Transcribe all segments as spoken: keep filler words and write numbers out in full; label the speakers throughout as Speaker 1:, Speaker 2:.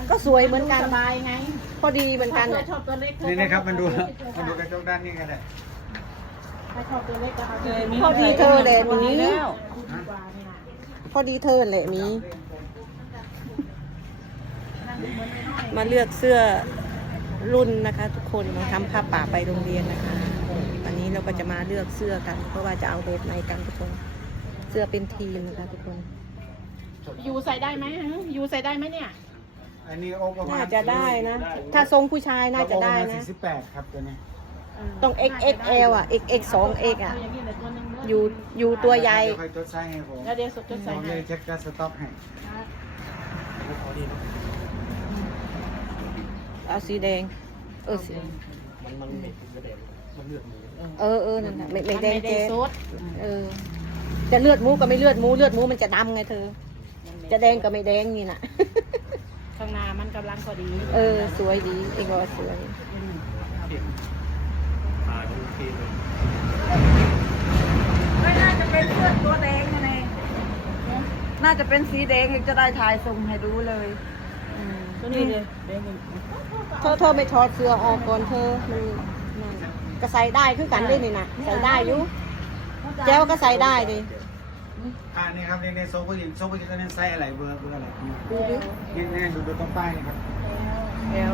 Speaker 1: ก็สวยเหมือนกัน
Speaker 2: สบายไง
Speaker 1: พอดีเหมือนกัน
Speaker 2: ถ้า
Speaker 1: น่ะ
Speaker 2: ชอบตัวเล็ก
Speaker 3: นี่นะครับมันดูมันดูกระจกด้านนี้กันเลย
Speaker 2: ถ้าชอบตัวเล็กก็เอา
Speaker 1: พอดีเธอเลยมี
Speaker 2: ดีกว่าเนี่ย
Speaker 1: พอดีเธอแหละมีมาเลือกเสื้อรุ่นนะคะ ทุกคนมาทำผ้าป่าไปโรงเรียนนะคะวันนี้เราก็จะมาเลือกเสื้อกัน เพราะว่าจะเอาแบบไหนกันทุกคนเสื้อเป็นทีมนะคะทุกคน
Speaker 2: ยูใส่ได้ไหมฮะยูใส่ได้ไหมเนี่ย
Speaker 3: อันนี้โอ้ประมาณ
Speaker 1: น่าจะได้นะ ถ้าทรงผู้ชายน่าจะได้นะ
Speaker 3: สี่สิบแปดครับตัวนี้
Speaker 1: ต้อง เอ็กซ์ เอ็กซ์ แอล อ่ะ เอ็กซ์ เอ็กซ์ สอง เอ็กซ์ อ่ะ
Speaker 2: ย่างนี้เลยตัวหนึงเนอะ
Speaker 1: อยู่อยู่ตัวใหญ่
Speaker 3: เดี๋ยวค่อยจดไซส์ให้ผม
Speaker 2: แล้วเดี๋ยวสุดจะ
Speaker 3: ผ
Speaker 2: ใส่
Speaker 3: ม
Speaker 2: ให้
Speaker 3: เลยเช็คการสต็อกให้
Speaker 1: เอาสีแดง เออสี
Speaker 4: มันมันไม่ถึงกระเด็นมันเลือดหมู
Speaker 1: เออเออนั่นแหละไม่ไม่แดง
Speaker 2: มัน
Speaker 1: เจ๊
Speaker 2: สด
Speaker 1: เออจะเลือดหมูก็ไม่เลือดหมูเลือดหมูมันจะดำไงเธอ จะแดงก็ไม่แดงนี่น่ะ
Speaker 2: ข้างหน้ามันกำลังพอดี
Speaker 1: เออสวยดีเองว่าสวย
Speaker 4: เปลี่ยนตาดูฟีเลย
Speaker 5: ไม่น่าจะเป็นเสื้อตัวแดงนะเองน่าจะเป็นสีแดงจะได้ถ่ายส่งให้ดูเลย
Speaker 1: อืม
Speaker 2: ตัวนี้เลย
Speaker 1: เธอเธอไม่ถอดเสื้อออกก่อนเธอมันนั่นก็ใส่ได้คือกันด้วยนี่นะใส่ได้อยู่แจ้วก็ใส่ได้ดิ
Speaker 3: อ่านี่ครับนี่ในโซผู้หญิงโซผู้หญิงตัวนี้ไซส์อะไรเบอร์เบอร์อะไร
Speaker 1: ดูดิ
Speaker 3: นี่นี่ดูดูตรงป้ายนี่ครับ
Speaker 1: แอล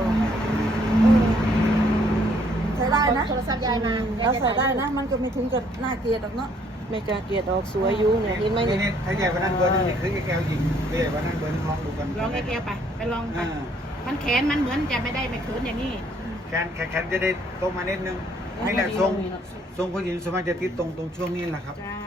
Speaker 5: ใส่ได้นะ
Speaker 2: โทรศัพท์ยายมา
Speaker 5: เราใส่ได้นะ มันก็ไม่ถึงกับน่าเกลียดหรอกเนาะ
Speaker 1: ไม่กล้าเกลียดออกสวยอยู่เนี่ยเห็นไหม
Speaker 3: นี่
Speaker 1: เนี่ย
Speaker 3: นี่ถ้าใหญ่กว่านั้นเบอร์นึงนี่คือแกวหญิงใหญ่กว่านั้นเบอร์นึงลองดูกัน
Speaker 2: ลองเอเอไปไปลองไป
Speaker 3: อ่า
Speaker 2: มันแขนมันเหมือนจะไม่ได้ไม่เขินอย่างนี้
Speaker 3: แขนแขนแขนจะได้ตรงมานิดนึงนี่แหละทรงทรงผู้หญิงส่วนมากจะติดตรงตรงช่วงนี้แหละครับ
Speaker 2: จ้า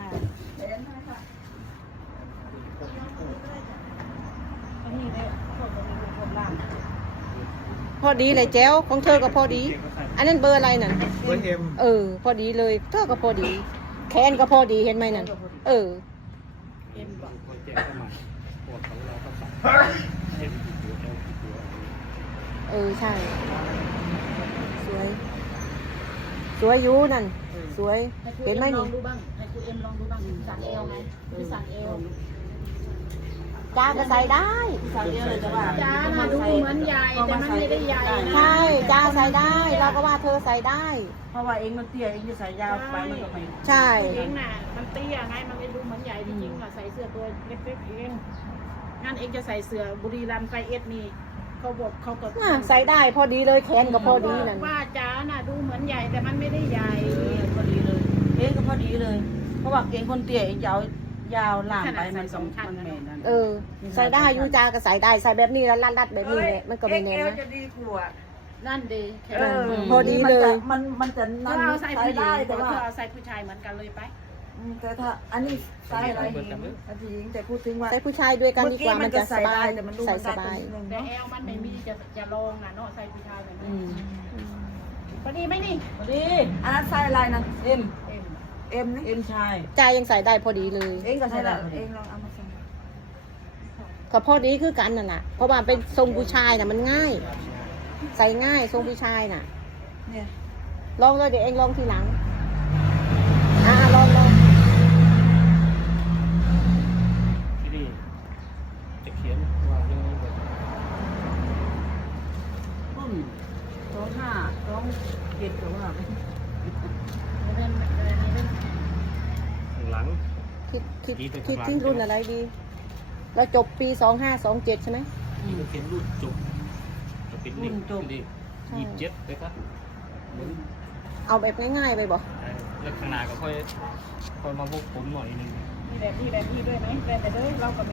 Speaker 1: พอดีเลยแจ้วของเธอก็พอดี อันนั้นเบอร์อะไรนั่น
Speaker 3: เบอร์เอ็ม
Speaker 1: เออ พอดีเลยเธอก็พอดี แขนก็พอดีเห็นไหมนั่นเออ
Speaker 2: เอ็มก่อน
Speaker 4: พอแจ้งเข้ามาปวดของเราก็สั่งเอ็มกี่ตัวเอลกี่ตัว
Speaker 1: เออใช่ สวย สวยอยู่นั่น สวย
Speaker 2: ให้ครู
Speaker 1: เห็
Speaker 2: เอ็
Speaker 1: น
Speaker 2: ม
Speaker 1: ไหม
Speaker 2: ลอ
Speaker 1: นี่
Speaker 2: งดูบ้างให้ครูเอ็มลองดูบ้างสั่งเอลไงคือสั่งเอล
Speaker 1: จ้าก็ใส่ได้
Speaker 5: ใส่เยอะเลยแต่ว่า
Speaker 2: จ้าน่ะดูเหมือนใหญ่แต่มันไม่ได้ใหญ่นะ
Speaker 1: ใช่จ้าใส่ได้ เราก็ว่าเธอใส่ได้
Speaker 5: เพราะว่าเองมันเตี้ยเองจะใส่ยาวไปมันก็ไม่
Speaker 1: ใช่
Speaker 2: เองน่ะมันเตี้ยไงมันเลยดูเหมือนใหญ่จริงๆน่ะใส่เสื้อตัวเล็กๆเองงั้นเองจะใส่เสื้อบุรีรัมย์ไฟเอสนี่เขาบอกเขาก็
Speaker 1: น่ะใส่ได้พอดีเลยแขนก็พอดีนั่น
Speaker 2: ว่าจ้าน่ะดูเหมือนใหญ่แต่มันไม่ได้ใหญ่
Speaker 5: พอดีเลย เองก็พอดีเลย เพราะว่าเองคนเตี้ยเองยาวยาวล่างไปมันสองชั้นมันแม่นั่น
Speaker 1: เออ ใส่ได้อยูจ้าก็ใส่ได้ ใส่แบบนี้แล้วรัดๆแบบนี้เนี่ยมันก็ไม่แน่น
Speaker 5: เอ
Speaker 1: นะ
Speaker 5: จะดีกว่า
Speaker 2: นั่นดีแค่
Speaker 5: เอ
Speaker 2: นั้น
Speaker 5: อ
Speaker 1: พอดีเลย
Speaker 5: มันมันจะ
Speaker 2: เธ
Speaker 5: นั่
Speaker 2: อน เอาใส่
Speaker 5: ใส่
Speaker 2: ผู้หญิง
Speaker 5: ได้
Speaker 2: แต่
Speaker 5: แต่
Speaker 2: ว่า
Speaker 5: ว่า
Speaker 2: เธอเอาใส่ผู้ชายเหมือนกันเลยไป
Speaker 5: อืมแต่ถ้าอันนี้ใส่อะไรอันที่หญิงแต่พูดถึงว่า
Speaker 1: ใส่ผู้ชายด้วยกันดีกว่า
Speaker 5: เมื่อกี้มั
Speaker 1: มัน
Speaker 5: น
Speaker 1: จะ
Speaker 5: จะ
Speaker 1: ส
Speaker 5: ใส่
Speaker 1: บาย
Speaker 5: ได้แต่มันดู
Speaker 1: ใส่
Speaker 5: มัน
Speaker 1: ส
Speaker 5: รัด
Speaker 1: บาย
Speaker 5: ตรงนี้
Speaker 2: แต่เอลมันไม่มีจะจะลองอ่ะเนาะใส่ผู้ชายแบบ
Speaker 5: อื
Speaker 2: นี้
Speaker 5: ม
Speaker 2: พอดีไหมนี่
Speaker 5: พอดีอันนั้นใส่อะไรนะเอ็ม
Speaker 2: เอ็ม
Speaker 5: เอ็มนี่เอ็มชาย
Speaker 1: จ้ายังใส่ได้พอดีเลย
Speaker 5: เองก็ใส่ได้เองลองเอามาใส่
Speaker 1: ก็พอดีคือกันน่ะนะเพราะว่าเป็นทรงผู้ชายน่ะมันง่าย ใส่ง่ายทรงผู้ชายน่ะ
Speaker 5: เนี่ย
Speaker 1: ลองเลยเดี๋ยวเองลองทีหลัง อ่าลองลอง
Speaker 4: ที่นี่จะเขียนว่ายังไงแบบ
Speaker 5: ต้นสองห้าสองเจ็ดหรือว่า
Speaker 2: เล่นเล่นเล่น
Speaker 4: ข้างหลัง
Speaker 1: คิดคิด
Speaker 4: ดีแต่
Speaker 1: คิด
Speaker 4: ข้างหลัง
Speaker 1: ที่รุ่นอะไรดี เราจบปีสองห้าสองเจ็ดใช่ไหม
Speaker 4: ที่จะเป็นรุ่นจบจะเป็นเด็กเด็กยี่สิบเจ็ดเลยครับเหมือน
Speaker 1: เอาแบบง่ายๆไปบอก
Speaker 4: แล้วข้างหน้าก็ค่อยค่อยมาพวกผมหน่อยนึง
Speaker 2: มีแบบที่แบบที่ด้วยไหมแบบแต่เด้อเรากับ